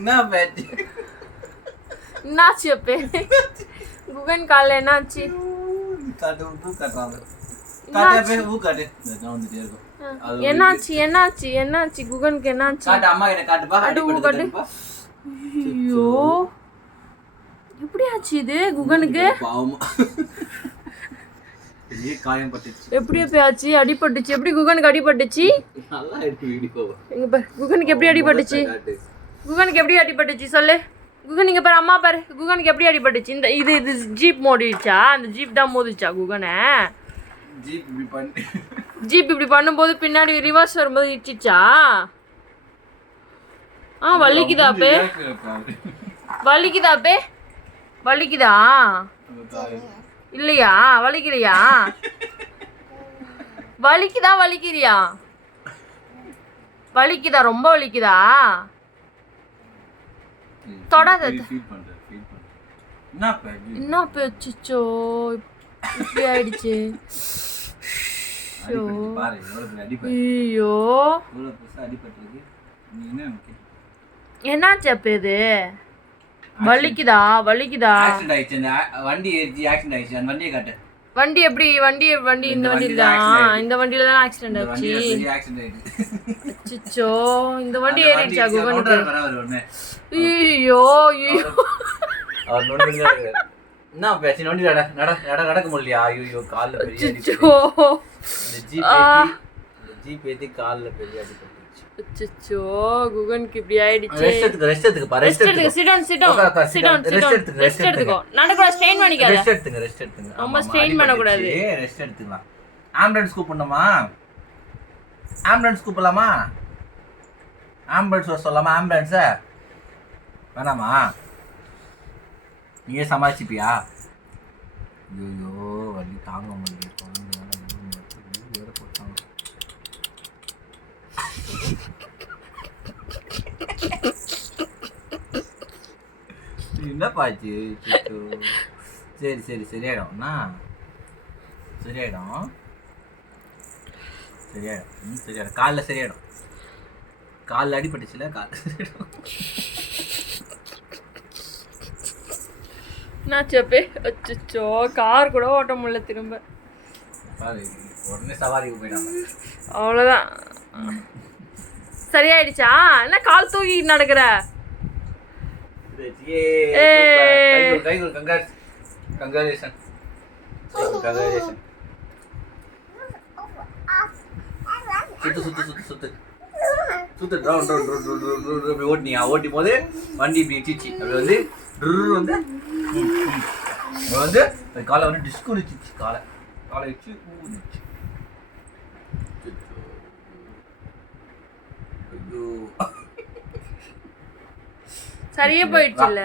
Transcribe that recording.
என்ன பேச்சு என்னாச்சு அப்பே குகன் காலில் என்னாச்சு என்னாச்சு என்னாச்சு என்னாச்சு குகனுக்கு என்னாச்சு ஐயோ எப்படி ஆச்சு இது குகனுக்கு எப்படி எப்படி ஆச்சு அடிபட்டுச்சு எப்படி குகனுக்கு அடிபட்டுச்சு இங்க பாரு குகனுக்கு எப்படி அடிபட்டுச்சு குகனுக்கு எப்படி அடிபட்டுச்சு சொல்லு குகன் இங்க பாரு அம்மா பாரு குகனுக்கு எப்படி அடிபட்டுச்சு இந்த இது இது ஜீப் மோதிடுச்சா அந்த ஜீப் தான் மோதிச்சா குகனை ஜீப் இப்படி பண்ணும்போது பின்னாடி ரிவர்ஸ் வரும்போது இடிச்சிச்சா வலிக்குதா அப்பே வலிக்குதா அப்பே வலிக்குதா இல்லையா வலிக்கலையா வலிக்குதா வலிக்கிறியா வலிக்குதா ரொம்ப வலிக்குதா தொடாத என்ன பேச்சுச்சோ இப்படி ஆயிடுச்சு ஐயோ என்னாச்சு அப்ப இது வலிக்குதா வலிக்குதா வண்டி ஆக்சிடென்ட் அந்த வண்டியை காட்டு வண்டி எப்படி வண்டி இந்த வண்டியில தான் இந்த வண்டியில தான் ஆக்சிடென்ட் ஆச்சு அச்சச்சோ இந்த வண்டி ஏறிடுச்சா குகனுக்கு ஐயோ என்ன பேச்சு நோண்டி நடக்க முடியலையா ஐயோ கால்ல பெரிய ஜீப் ஏத்தி கால்ல பெரிய அடிபட்டுச்சு அச்சச்சோ குகனுக்கு இப்படி ஆயிடுச்சு ரெஸ்ட் எடுத்துக்கோ நடக்க ஸ்ட்ரெயின் பண்ணிக்காத ரெஸ்ட் எடுத்துங்க ரொம்ப ஸ்ட்ரெயின் பண்ண கூடாது ரெஸ்ட் எடுத்துக்கலாம் ஆம்புலன்ஸ் கூப்பிடணுமா ஆம்புலன்ஸ் கூப்பிடலாமா ஆம்புலன்ஸ் வர சொல்லாமா ஆம்புலன்ஸ வேணாமா நீயே சமாளிச்சுப்பியா ஐயோ வண்டி தாங்க முடியல என்ன பாச்சு சரி சரியாயிடும்ண்ணா சரியாயிடும் காலில் சரியாயிடும் காலில் அடிபட்டுச்சுல காலில் சரியாயிடும் என்னாச்சப்பே அச்சோ கார் கூட ஓட்ட முடியல திரும்ப உடனே சவாரிக்கு போயிடாம அவ்வளோதான் சரியாயிடுச்சா என்ன கால் தூக்கி நடக்கிற ஓட்டும் போது வண்டி இப்படி இடிச்சிச்சு அப்படி வந்து வந்து காலை வந்து டிஸ்கு இடிச்சிச்சு காலை வச்சு சரியா போயிடுச்சுல்ல